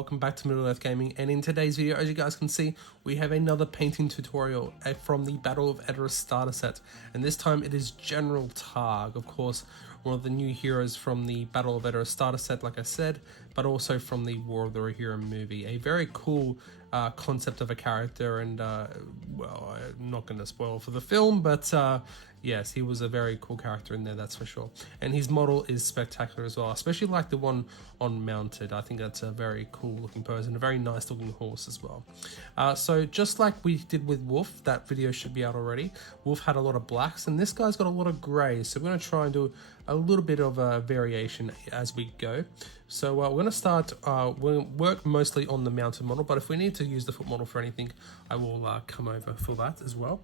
welcome back to Middle Earth Gaming, and in today's video, as you guys can see, we have another painting tutorial from the Battle of Edoras starter set, and this time it is General Targg, of course, one of the new heroes from the Battle of Edoras starter set, like I said, but also from the War of the Rohirrim movie. A very cool concept of a character, and well, I'm not going to spoil for the film, but yes, he was a very cool character in there, that's for sure. And his model is spectacular as well, especially like the one on mounted. I think that's a very cool looking pose and a very nice looking horse as well. So just like we did with Wolf, that video should be out already. Wolf had a lot of blacks and this guy's got a lot of grays, so we're going to try and do a little bit of a variation as we go. So we're going to start, we'll work mostly on the mounted model, but if we need to use the foot model for anything, I will come over for that as well.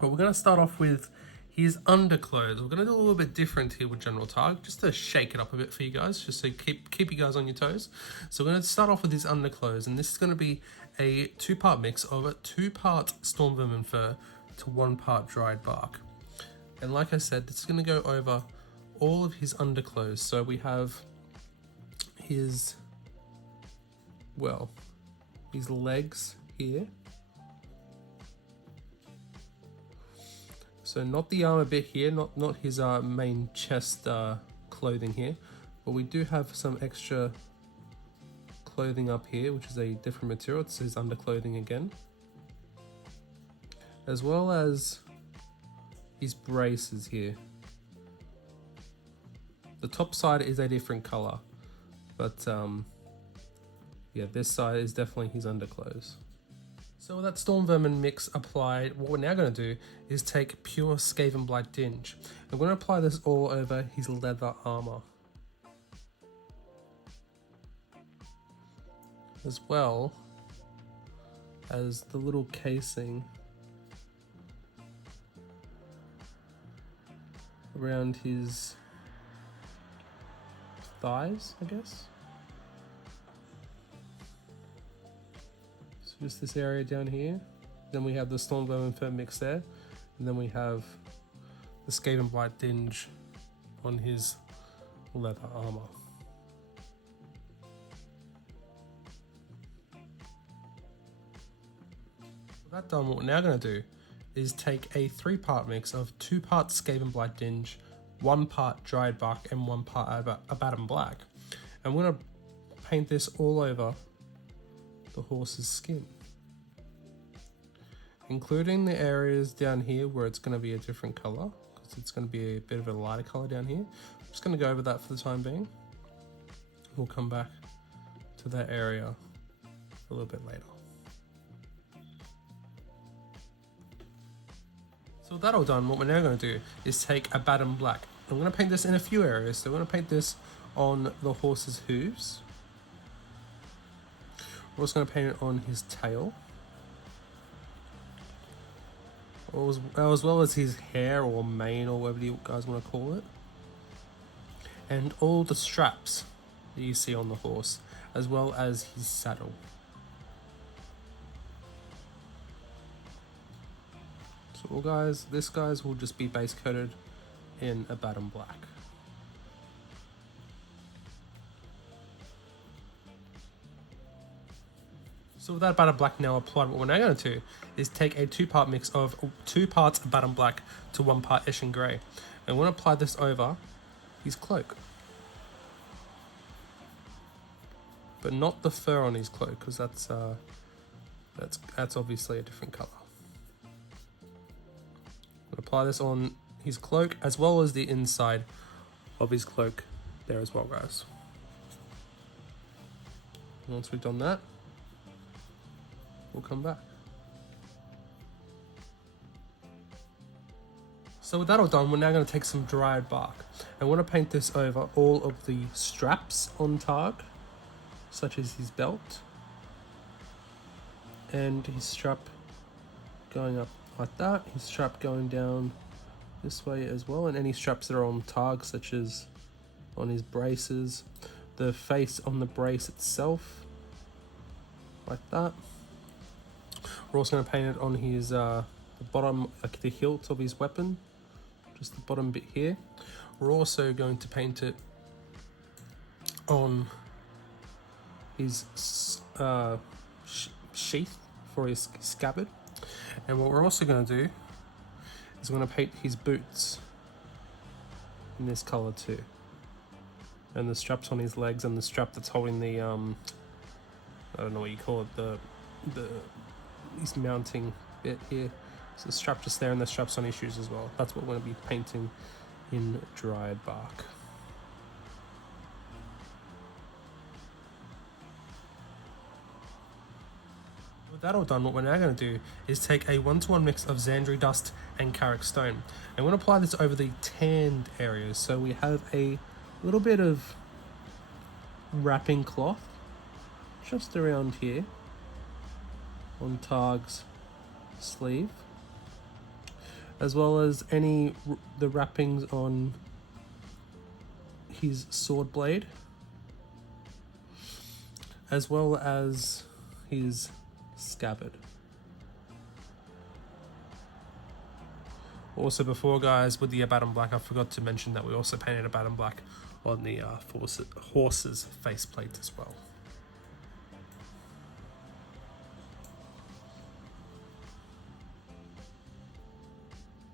But we're going to start off with his underclothes. We're going to do a little bit different here with General Targg, just to shake it up a bit for you guys, just so keep you guys on your toes. So we're going to start off with his underclothes, and this is going to be a two-part mix of a 2-part storm vermin fur to 1 part dried bark. And like I said, this is going to go over all of his underclothes. So we have his, well, his legs here. So not the armor bit here, not his main chest clothing here, but we do have some extra clothing up here, which is a different material. It's his underclothing again, as well as his braces here. The top side is a different color, but yeah, this side is definitely his underclothes. So with that storm vermin mix applied, what we're now going to do is take pure Skaven Blight Dinge. I'm going to apply this all over his leather armor, as well as the little casing around his thighs, I guess. So just this area down here. Then we have the storm vermin fur mix there, and then we have the Skaven Blight Dinge on his leather armor. With that done, what we're now going to do is take a 3-part mix of 2 parts Skaven Blight Dinge, 1 part dried bark, and 1 part Abaddon Black. And we're going to paint this all over the horse's skin, including the areas down here where it's going to be a different color, because it's going to be a bit of a lighter color down here. I'm just going to go over that for the time being. We'll come back to that area a little bit later. So with that all done, what we're now going to do is take Abaddon Black. I'm going to paint this in a few areas. So we're going to paint this on the horse's hooves. We're also going to paint it on his tail, as well as his hair or mane, or whatever you guys want to call it, and all the straps that you see on the horse, as well as his saddle. So guys, this guys will just be base coated in Abaddon Black. So with that Abaddon Black now applied, what we're now going to do is take a 2-part mix of 2 parts Abaddon Black to 1 part Eshin Grey. And we're going to apply this over his cloak. But not the fur on his cloak, because that's obviously a different colour. We'll apply this on his cloak, as well as the inside of his cloak there as well, guys. And once we've done that, we'll come back. So with that all done, we're now going to take some dried bark. I want to paint this over all of the straps on Targg, such as his belt and his strap going up like that, his strap going down this way as well, and any straps that are on Targg, such as on his braces, the face on the brace itself, like that. We're also going to paint it on his the bottom, like the hilt of his weapon, just the bottom bit here. We're also going to paint it on his sheath for his scabbard. And what we're also going to do is we're going to paint his boots in this color too, and the straps on his legs, and the strap that's holding the I don't know what you call it, the his mounting bit here. So the strap just there, and the straps on his shoes as well. That's what we're going to be painting in dried bark. With that all done, what we're now going to do is take a 1-to-1 mix of Xandri dust and Carrick stone, and we're going to apply this over the tanned areas. So we have a little bit of wrapping cloth just around here on Targg's sleeve, as well as the wrappings on his sword blade, as well as his scabbard. Also, before, guys, with the Abaddon Black, I forgot to mention that we also painted Abaddon Black on the horse's faceplate as well.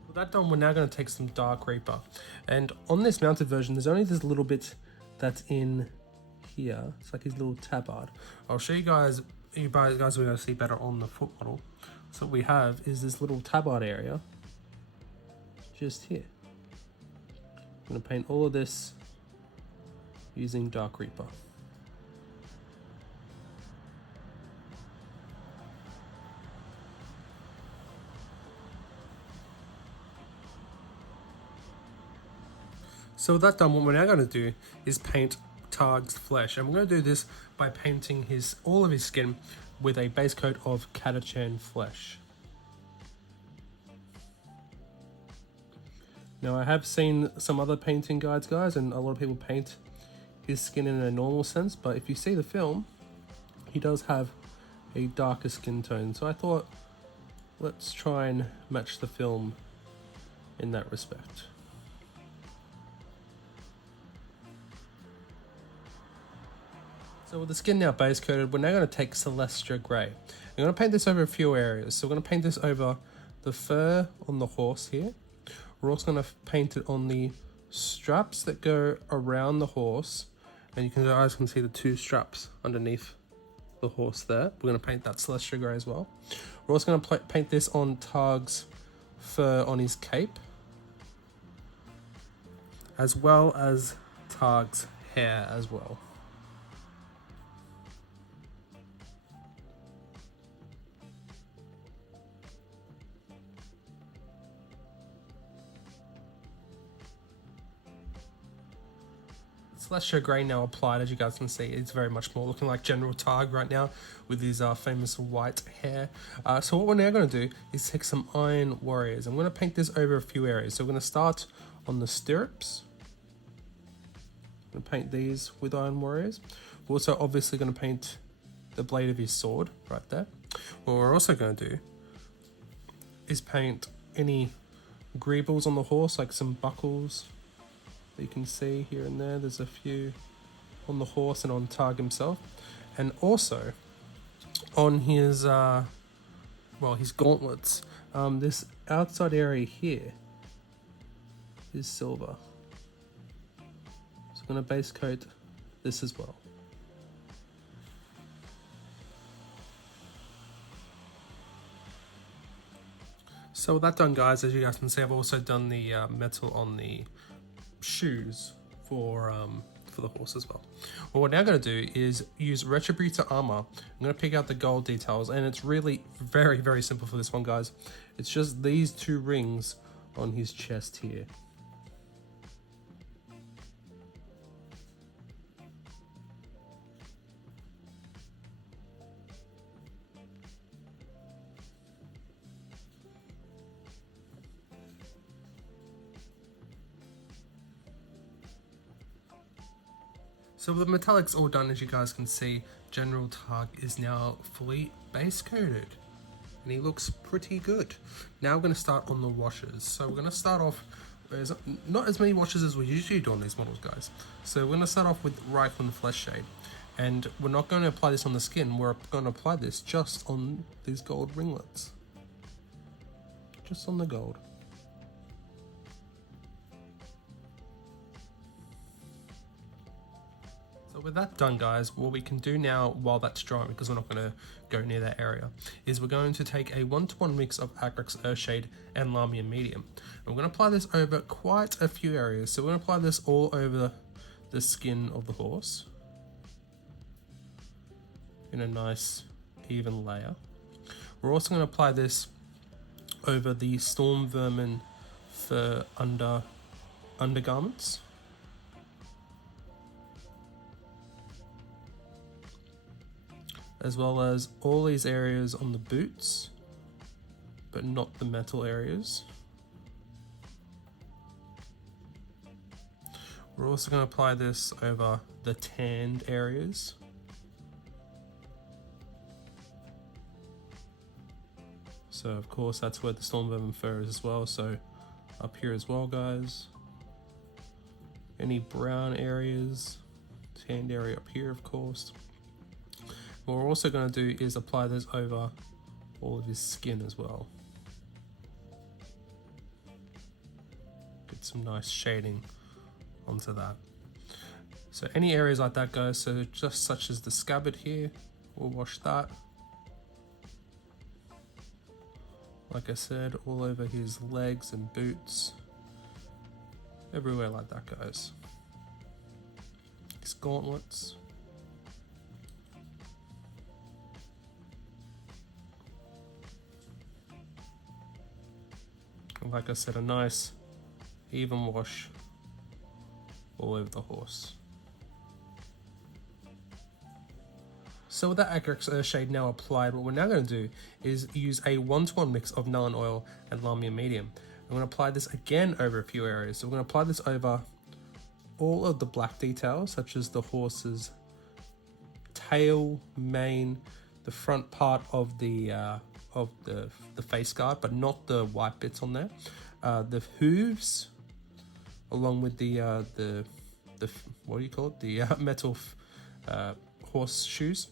With that done, we're now going to take some Dark Reaper, and on this mounted version there's only this little bit that's in here. It's like his little tabard. I'll show you guys are going to see better on the foot model. So what we have is this little tabard area just here. I'm going to paint all of this using Dark Reaper. So with that done, what we're now going to do is paint Targg's flesh, and we're going to do this by painting all of his skin with a base coat of Catachan flesh. Now, I have seen some other painting guides, guys, and a lot of people paint his skin in a normal sense, but if you see the film, he does have a darker skin tone. So I thought, let's try and match the film in that respect. So with the skin now base coated, we're now going to take Celestia Grey. I'm going to paint this over a few areas. So we're going to paint this over the fur on the horse here. We're also going to paint it on the straps that go around the horse. And you guys can see the 2 straps underneath the horse there. We're going to paint that Celestia Grey as well. We're also going to paint this on Targg's fur on his cape, as well as Targg's hair as well. Celestia Grey now applied, as you guys can see, it's very much more looking like General Targg right now with his famous white hair. So what we're now going to do is take some Iron Warriors. I'm going to paint this over a few areas. So we're going to start on the stirrups. I'm going to paint these with Iron Warriors. We're also obviously going to paint the blade of his sword right there. What we're also going to do is paint any greebles on the horse, like some buckles. You can see here and there, there's a few on the horse and on Targg himself, and also on his his gauntlets. This outside area here is silver, so I'm going to base coat this as well. So with that done, guys, as you guys can see, I've also done the metal on the shoes for the horse as well. What we're now going to do is use Retributor armor. I'm going to pick out the gold details, and it's really very, very simple for this one, guys. It's just these 2 rings on his chest here. So with the metallics all done, as you guys can see, General Targg is now fully base coated, and he looks pretty good. Now we're going to start on the washes. So we're going to start off, there's not as many washes as we usually do on these models, guys. So we're going to start off with Reichland Flesh Shade. And we're not going to apply this on the skin, we're going to apply this just on these gold ringlets. Just on the gold. So with that done, guys, what we can do now while that's drying, because we're not going to go near that area, is we're going to take a 1-to-1 mix of Acrylics Earthshade and Lamy Medium. And we're going to apply this over quite a few areas. So we're going to apply this all over the skin of the horse in a nice even layer. We're also going to apply this over the storm vermin fur undergarments. As well as all these areas on the boots, but not the metal areas. We're also going to apply this over the tanned areas. So of course that's where the storm vermin fur is as well, so up here as well, guys. Any brown areas, tanned area up here, of course. What we're also going to do is apply this over all of his skin as well. Get some nice shading onto that. So any areas like that, guys, so just such as the scabbard here, we'll wash that. Like I said, all over his legs and boots. Everywhere like that, guys. His gauntlets. Like I said, a nice even wash all over the horse. So with that Acrylics Earthshade now applied, what we're now going to do is use a 1-to-1 mix of Nuln Oil and Lamy Medium. I'm going to apply this again over a few areas. So we're going to apply this over all of the black details, such as the horse's tail, mane, the front part of the face guard, but not the white bits on there. The hooves, along with the what do you call it? The metal horse shoes.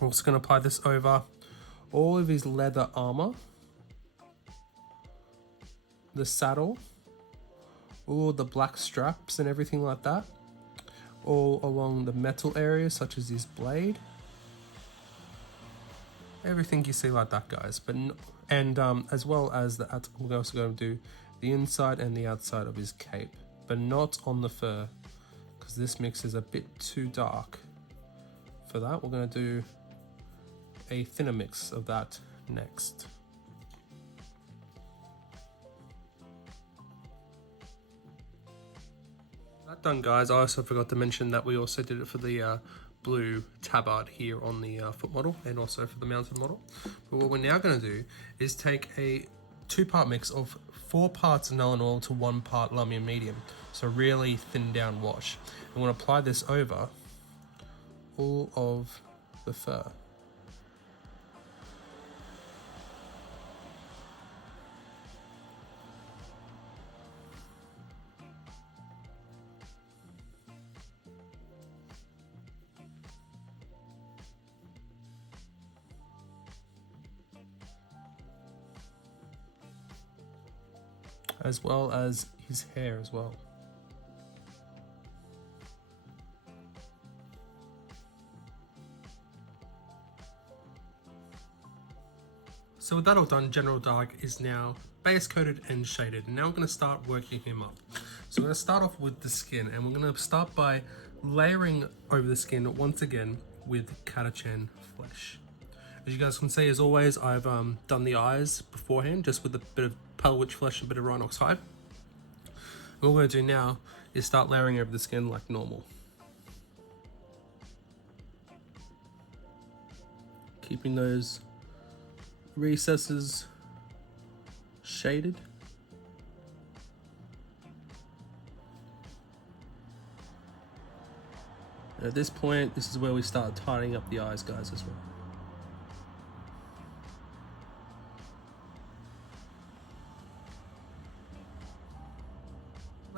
We're also going to apply this over all of his leather armor, the saddle, all the black straps and everything like that, all along the metal areas such as his blade. Everything you see like that, guys. But as well as that, we're also going to do the inside and the outside of his cape, but not on the fur, because this mix is a bit too dark for that. We're going to do a thinner mix of that next. That done, guys. I also forgot to mention that we also did it for the blue tabard here on the foot model, and also for the mounted model. But what we're now going to do is take a 2-part mix of 4 parts Nuln Oil to 1 part Lamy Medium, so really thin down wash. And we're going to apply this over all of the fur. As well as his hair as well. So with that all done, General Targg is now base coated and shaded, and now we're going to start working him up. So we're going to start off with the skin, and we're going to start by layering over the skin once again with Catachan flesh. As you guys can see, as always, I've done the eyes beforehand, just with a bit of pale witch flesh and a bit of Rhinox hide. What we're going to do now is start layering over the skin like normal. Keeping those recesses shaded. And at this point, this is where we start tidying up the eyes, guys, as well.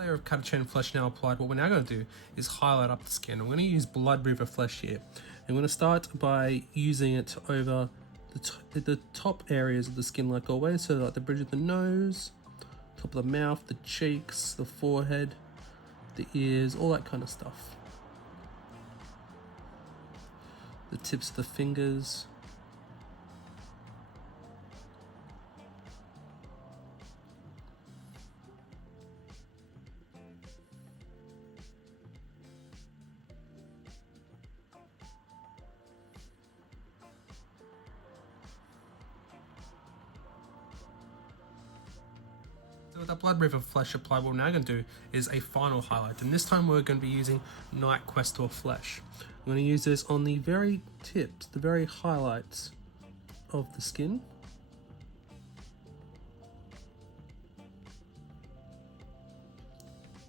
Layer of cut chain flesh now applied, what we're now going to do is highlight up the skin. I'm going to use Blood River Flesh here. I'm going to start by using it over the top areas of the skin like always, so like the bridge of the nose, top of the mouth, the cheeks, the forehead, the ears, all that kind of stuff. The tips of the fingers. So with that Blood River Flesh applied, what we're now going to do is a final highlight, and this time we're going to be using Night Questor Flesh. I'm going to use this on the very tips, the very highlights of the skin.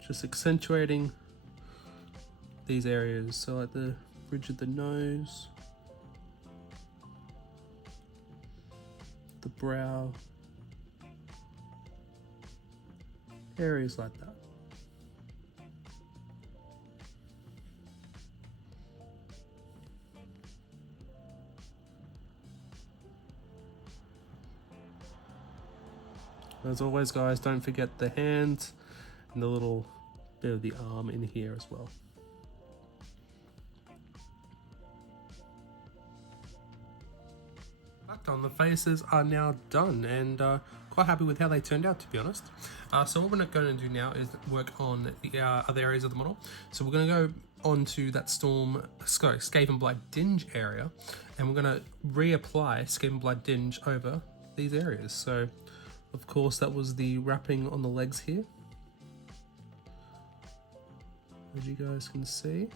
Just accentuating these areas, so like the bridge of the nose, the brow, areas like that. As always, guys, don't forget the hands and the little bit of the arm in here as well. Done. The faces are now done, and quite happy with how they turned out, to be honest. So what we're going to do now is work on the other areas of the model. So we're going to go onto that Skaven Blight Dinge area, and we're going to reapply Skaven Blight Dinge over these areas. So of course that was the wrapping on the legs here, as you guys can see,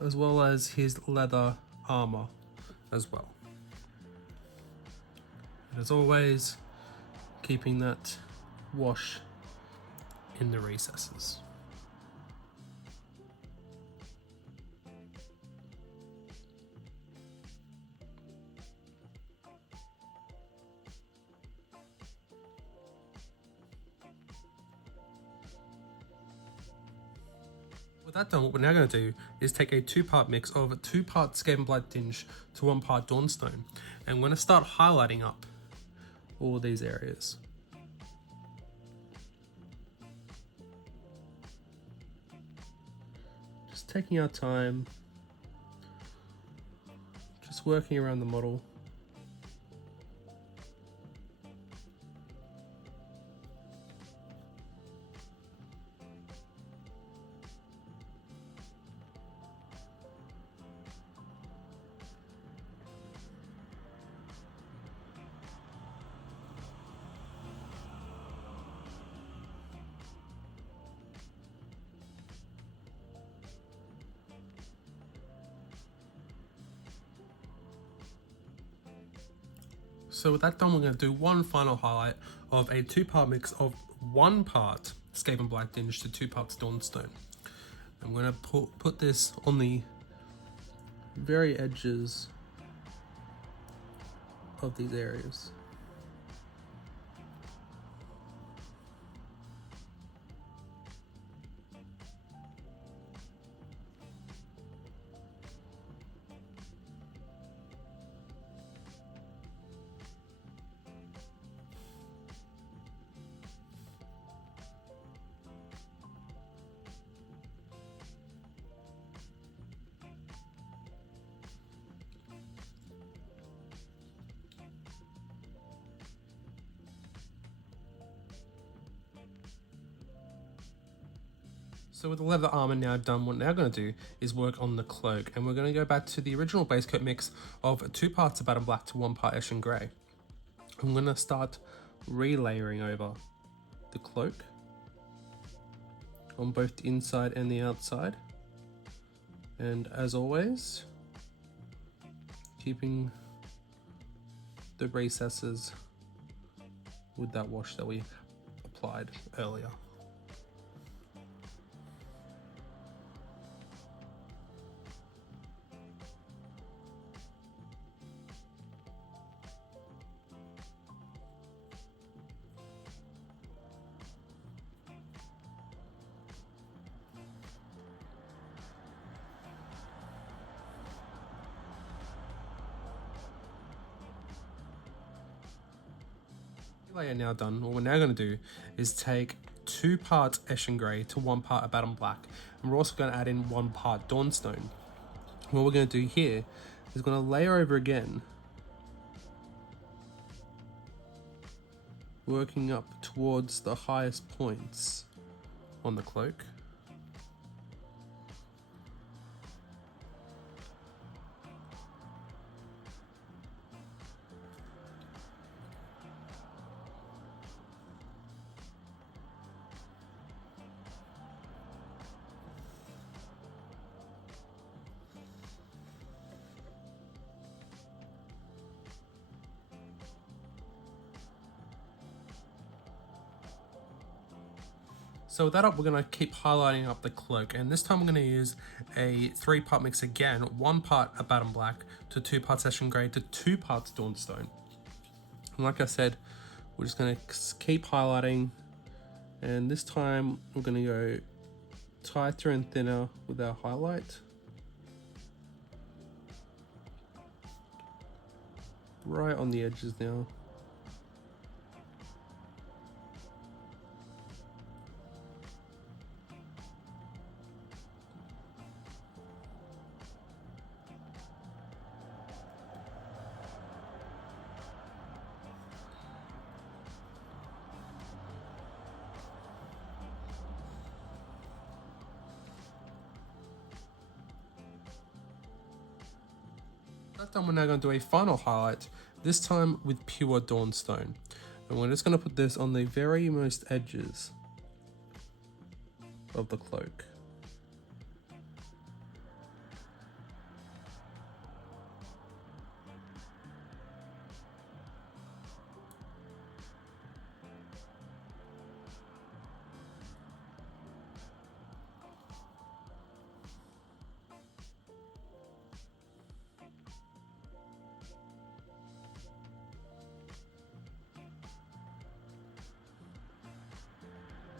as well as his leather armor as well. And as always, keeping that wash in the recesses. With that done, what we're now going to do is take a two-part mix of 2 parts Skaven Blight Dinge to 1 part Dawnstone, and we're going to start highlighting up all these areas. Just taking our time, just working around the model. So with that done, we're going to do one final highlight of a 2-part mix of 1 part Skaven Blight Dinge to 2 parts Dawnstone. I'm going to put this on the very edges of these areas. So with the leather armor now done, what we're now going to do is work on the cloak, and we're going to go back to the original base coat mix of 2 parts of Baton Black to 1 part Eshin Grey. I'm going to start relayering over the cloak on both the inside and the outside, and as always, keeping the recesses with that wash that we applied earlier. Layer now done, what we're now going to do is take 2 parts Eshin Grey to 1 part Abaddon Black, and we're also going to add in 1 part Dawnstone. What we're going to do here is going to layer over again, working up towards the highest points on the cloak. So with that up, we're going to keep highlighting up the cloak, and this time we're going to use a 3-part mix again, 1 part Abaddon Black to 2 parts Eshin Grey to 2 parts Dawnstone. And like I said, we're just going to keep highlighting, and this time we're going to go tighter and thinner with our highlight. Right on the edges now. That done, we're now going to do a final highlight, this time with pure Dawnstone. And we're just going to put this on the very most edges of the cloak.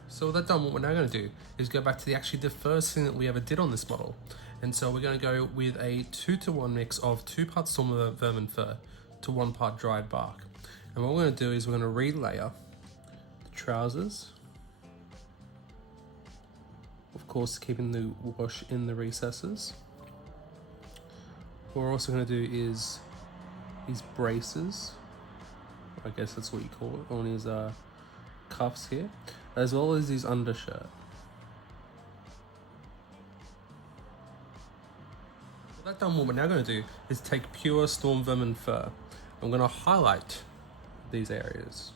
So with that done, what we're now going to do is go back to the first thing that we ever did on this model. And so we're going to go with a 2-to-1 mix of 2 parts Storm Vermin Fur to 1 part dried bark. And what we're going to do is we're going to relayer the trousers, of course keeping the wash in the recesses. What we're also going to do is these braces, I guess that's what you call it, on his cuffs here, as well as his undershirt. With that done, what we're now going to do is take pure Storm Vermin Fur. I'm going to highlight these areas.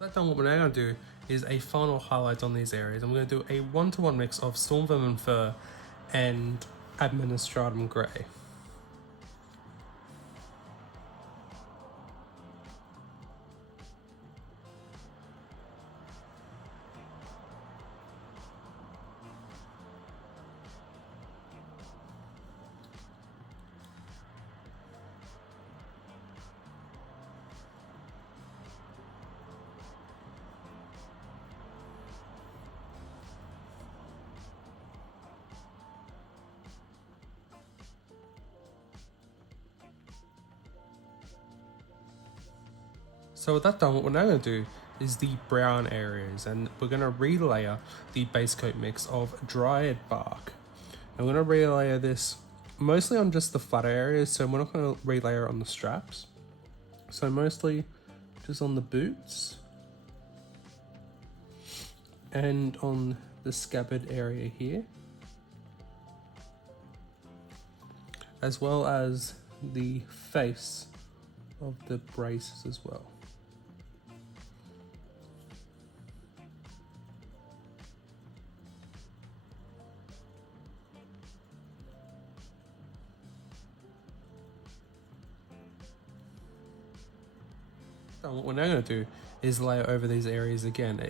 That done, what we're now going to do is a final highlight on these areas. I'm going to do a 1-to-1 mix of Storm Vermin Fur and Administratum Grey. So with that done, what we're now going to do is the brown areas, and we're going to relayer the base coat mix of dried bark. And we're going to relayer this mostly on just the flatter areas, so we're not going to relayer on the straps. So mostly just on the boots and on the scabbard area here, as well as the face of the braces as well. So what we're now going to do is layer over these areas again.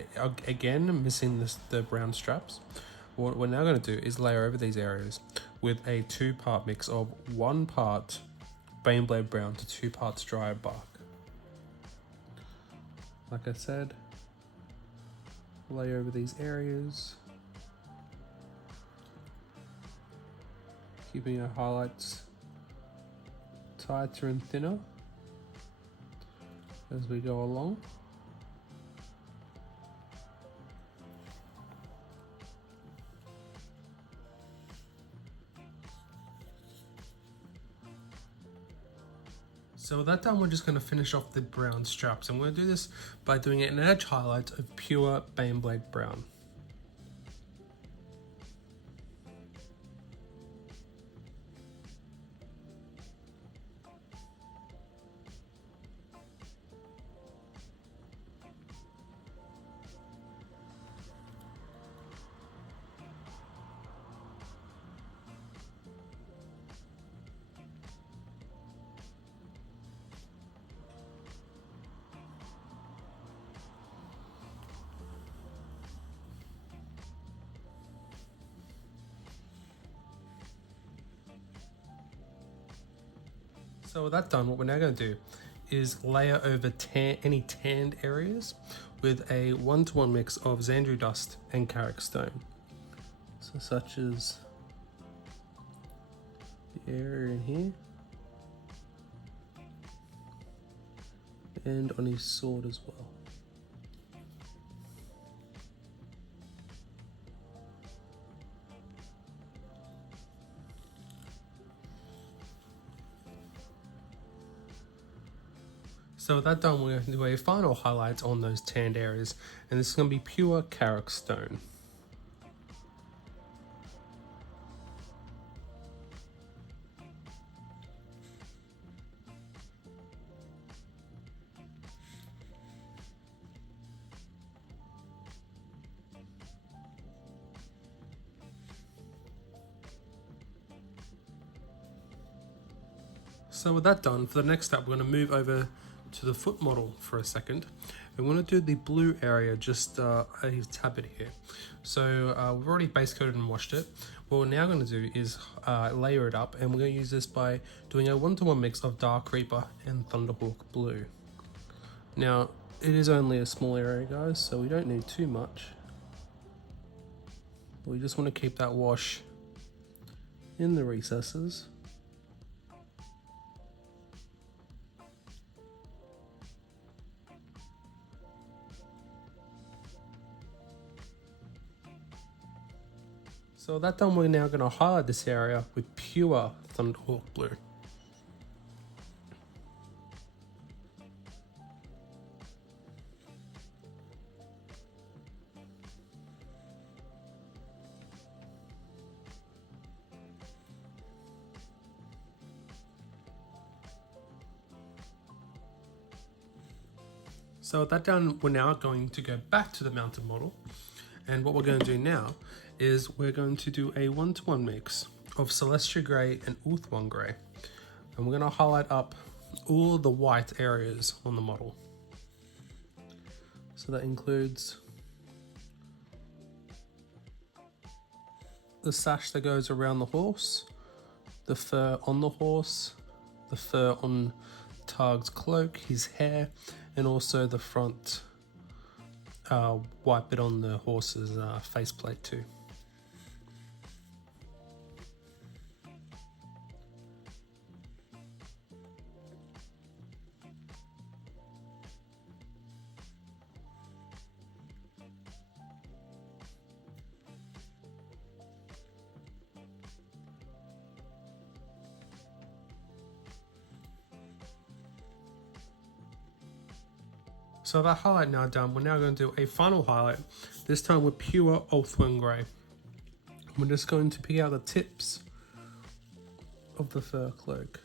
Again, missing the brown straps. What we're now going to do is layer over these areas with a 2-part mix of 1 part Baneblade brown to 2 parts dry bark. Like I said, lay over these areas, keeping your highlights tighter and thinner as we go along. So with that done, we're just going to finish off the brown straps, and we're going to do this by doing an edge highlight of pure Baneblade brown. So with that done, what we're now going to do is layer over any tanned areas with a 1-to-1 mix of Xandru dust and Targg stone. So such as the area in here, and on his sword as well. So with that done, we're going to do a final highlight on those tanned areas, and this is going to be pure Targg stone. So with that done, for the next step, we're going to move over to the foot model for a second. We want to do the blue area just a tad bit here. So we've already base coated and washed it. What we're now going to do is layer it up, and we're going to use this by doing a 1-to-1 mix of Dark Reaper and Thunderhawk blue. Now, it is only a small area, guys, so we don't need too much. We just want to keep that wash in the recesses. So that done, we're now going to highlight this area with pure Thunderhawk blue. So with that done, we're now going to go back to the mounted model. And what we're going to do now is we're going to do a 1-to-1 mix of Celestia Grey and Ulthuan Grey. And we're going to highlight up all the white areas on the model. So that includes the sash that goes around the horse, the fur on the horse, the fur on Targg's cloak, his hair, and also the front white bit on the horse's faceplate too. So that highlight now done, we're now going to do a final highlight, this time with pure Ulthuan Grey. We're just going to pick out the tips of the fur cloak.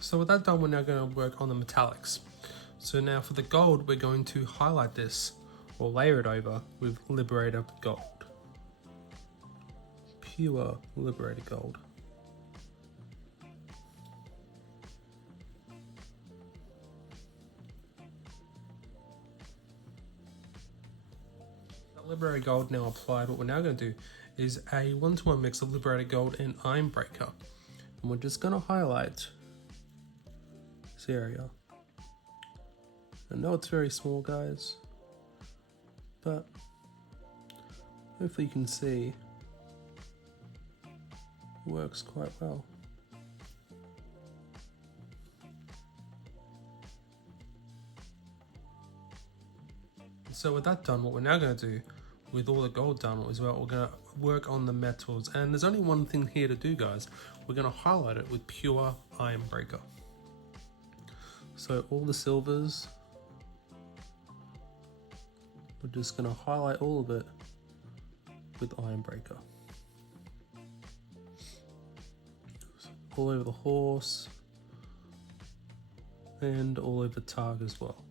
So with that done, we're now going to work on the metallics. So now for the gold, we're going to highlight this or layer it over with Liberator Gold. Pure Liberator Gold. Liberator Gold now applied, what we're now going to do is a 1-to-1 mix of Liberator Gold and Ironbreaker. And we're just going to highlight this area. I know it's very small, guys, but hopefully you can see it works quite well. So with that done, what we're now going to do with all the gold done is we're going to work on the metals. And there's only one thing here to do, guys. We're going to highlight it with pure Ironbreaker. So all the silvers, we're just going to highlight all of it with Ironbreaker. All over the horse and all over Targg as well.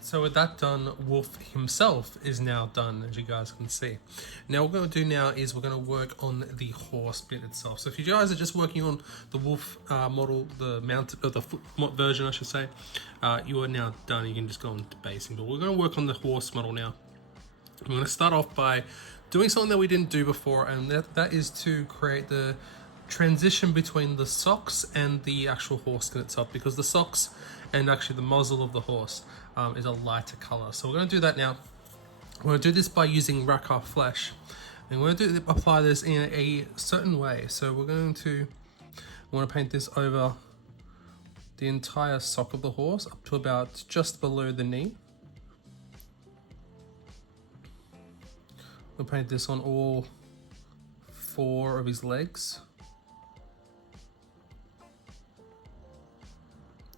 So with that done, Wolf himself is now done, as you guys can see. Now what we're going to do now is we're going to work on the horse bit itself. So if you guys are just working on the Wolf model, the mounted or the foot version, I should say, you are now done. You can just go on to basing. But we're going to work on the horse model now. I'm going to start off by doing something that we didn't do before, and that is to create the transition between the socks and the actual horse skin itself, because the socks and actually the muzzle of the horse is a lighter color. So we're going to do that now. We're going to do this by using Rackar Flesh, and we're going to apply this in a certain way. So we're going to paint this over the entire sock of the horse up to about just below the knee. We'll paint this on all 4 of his legs.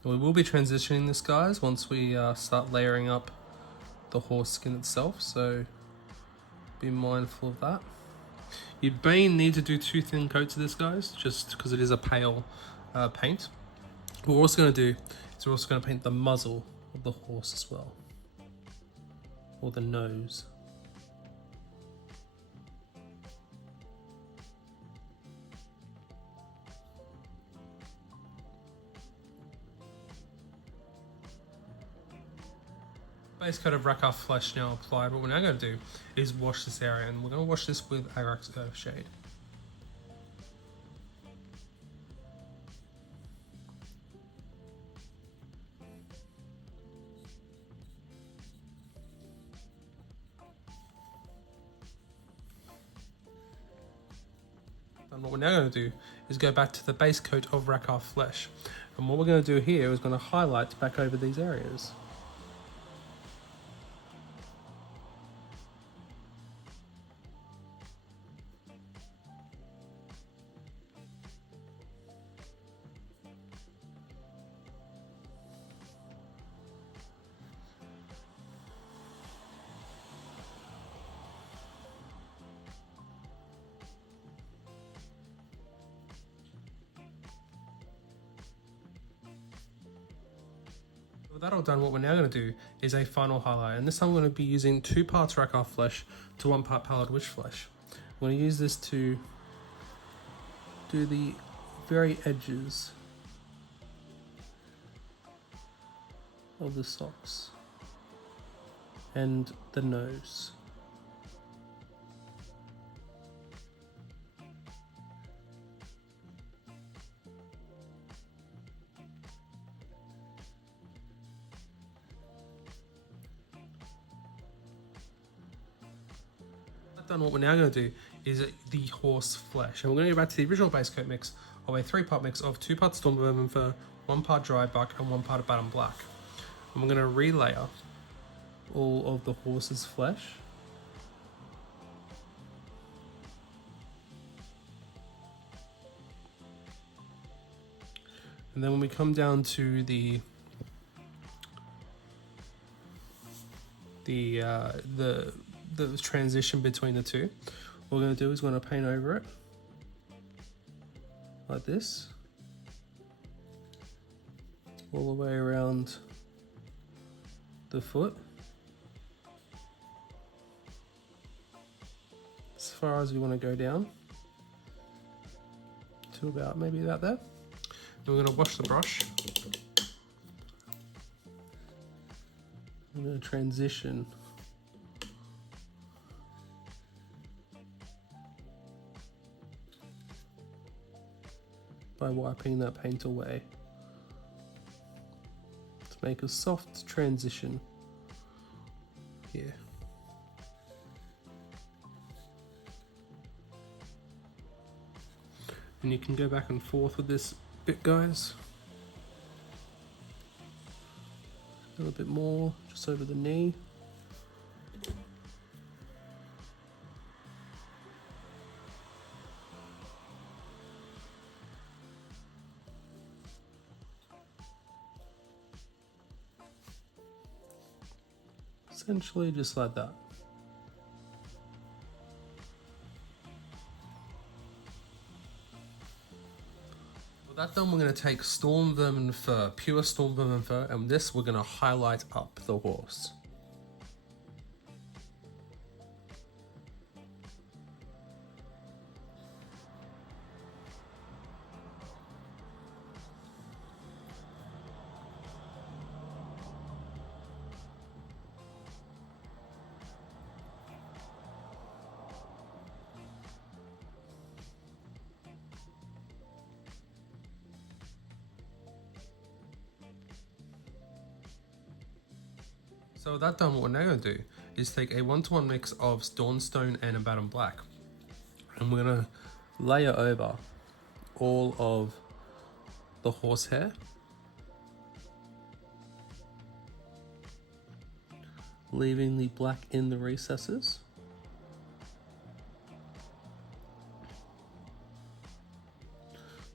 We will be transitioning this, guys, once we start layering up the horse skin itself, so be mindful of that. You may need to do 2 thin coats of this, guys, just because it is a pale paint. What we're also going to do is we're also going to paint the muzzle of the horse as well, or the nose. Base coat of Rackar Flesh now applied. What we're now going to do is wash this area, and we're going to wash this with Arax Earthshade. And what we're now going to do is go back to the base coat of Rackar Flesh. And what we're going to do here is going to highlight back over these areas. With that all done, what we're now going to do is a final highlight, and this time I'm going to be using 2 parts Rackar Flesh to 1 part Pallid Witch Flesh. I'm going to use this to do the very edges of the socks and the nose. Done, what we're now going to do is the horse flesh, and we're going to go back to the original base coat mix of a 3-part mix of 2 parts Storm Vermin Fur, 1 part Dry Buck, and 1 part of Baton Black. And we're going to relayer all of the horse's flesh. And then when we come down to the transition between the two, what we're going to do is we're going to paint over it like this, all the way around the foot, as far as we want to go down to about maybe about there. Then we're going to wash the brush. I'm going to transition by wiping that paint away to make a soft transition here. And you can go back and forth with this bit, guys. A little bit more just over the knee. Essentially just like that. With that done, we're going to take Storm Vermin Fur, pure Storm Vermin Fur, and this we're going to highlight up the horse. So with that done, what we're now going to do is take a 1-to-1 mix of Dawnstone and Abaddon Black, and we're going to layer over all of the horsehair, leaving the black in the recesses.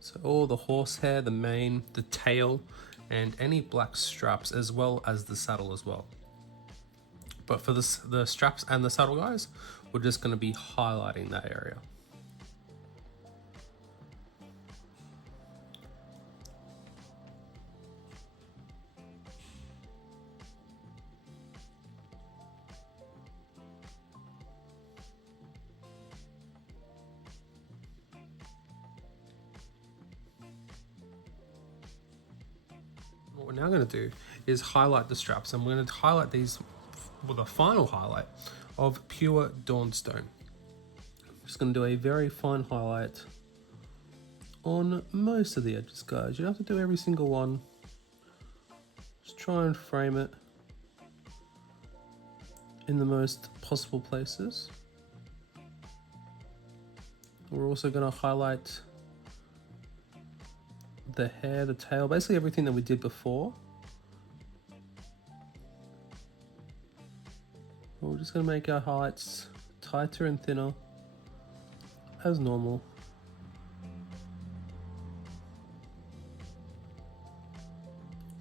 So all the horsehair, the mane, the tail, and any black straps, as well as the saddle as well. But for the straps and the saddle, guys, we're just going to be highlighting that area. What we're now going to do is highlight the straps, and we're going to highlight these with a final highlight of pure Dawnstone. I'm just going to do a very fine highlight on most of the edges, guys. You don't have to do every single one. Just try and frame it in the most possible places. We're also going to highlight the hair, the tail, basically everything that we did before. We're just going to make our highlights tighter and thinner as normal.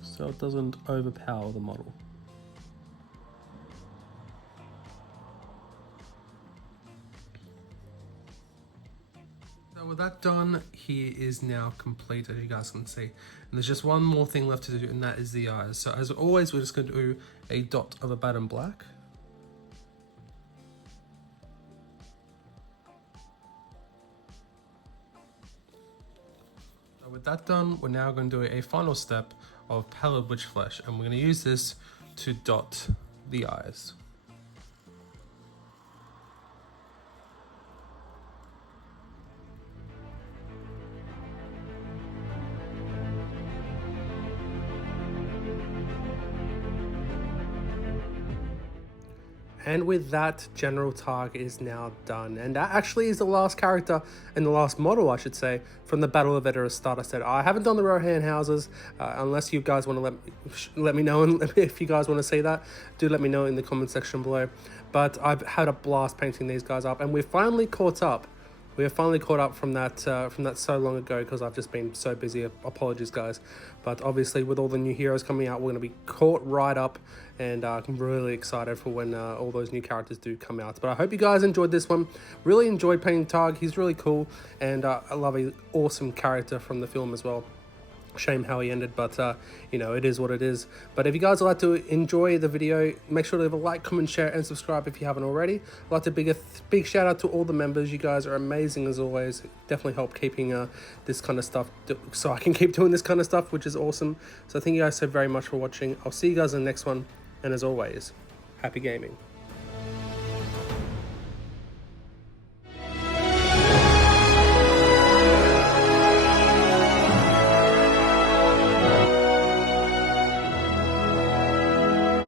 So it doesn't overpower the model. So with that done, here is now complete, as you guys can see. And there's just one more thing left to do, and that is the eyes. So as always, we're just going to do a dot of Abaddon Black. With that done, we're now going to do a final step of Pallid Witch Flesh, and we're going to use this to dot the eyes. And with that, General Targg is now done. And that actually is the last character, and the last model, I should say, from the Battle of Edoras starter set. I haven't done the Rohan houses, unless you guys want to let me know, and if you guys want to see that, do let me know in the comment section below. But I've had a blast painting these guys up, and we've finally caught up We have finally caught up from that so long ago, because I've just been so busy. Apologies, guys. But obviously, with all the new heroes coming out, we're going to be caught right up, and I'm really excited for when all those new characters do come out. But I hope you guys enjoyed this one. Really enjoyed painting Targg. He's really cool, and I love an awesome character from the film as well. Shame how he ended, but you know, it is what it is. But if you guys would like to enjoy the video, make sure to leave a like, comment, share, and subscribe if you haven't already. I'd like to big shout out to all the members. You guys are amazing as always. Definitely help keeping this kind of stuff, so I can keep doing this kind of stuff, which is awesome. So thank you guys so very much for watching. I'll see you guys in the next one, and as always, happy gaming.